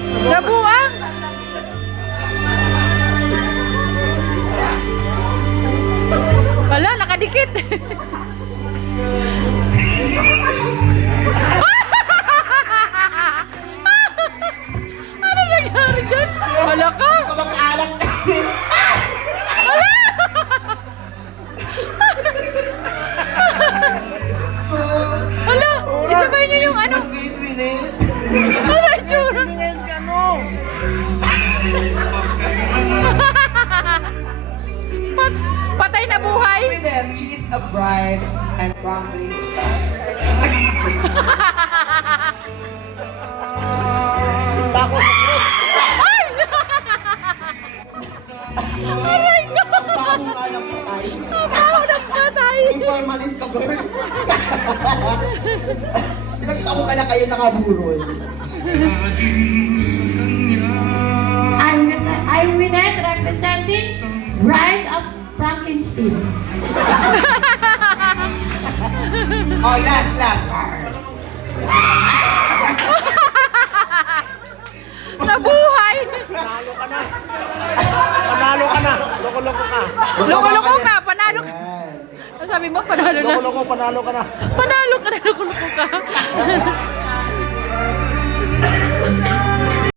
Nabuang! Wala, nakadikit. Ano nangyari dyan? Wala ka? Mag-alak ka. Wala! Isabay niyo yung ano? Ano yung tsura? Patay na buhay? Winner, she is a bride and crumbling star. Aray ko! Bago ka ng patay. Ako nagpatay! Informalin ka, girl. Ilang taon ka na kayo nakaburol? I'm Winnet representing Bride of Frankenstein. Oh, last. Nabuhay! Panalo ka na. Panalo ka na. Loko-loko ka. Loko-loko ka! Panalo ka! Ayan. Ano sabi mo? Panalo na? Loko-loko, panalo ka na. Panalo ka na! Loko-loko ka!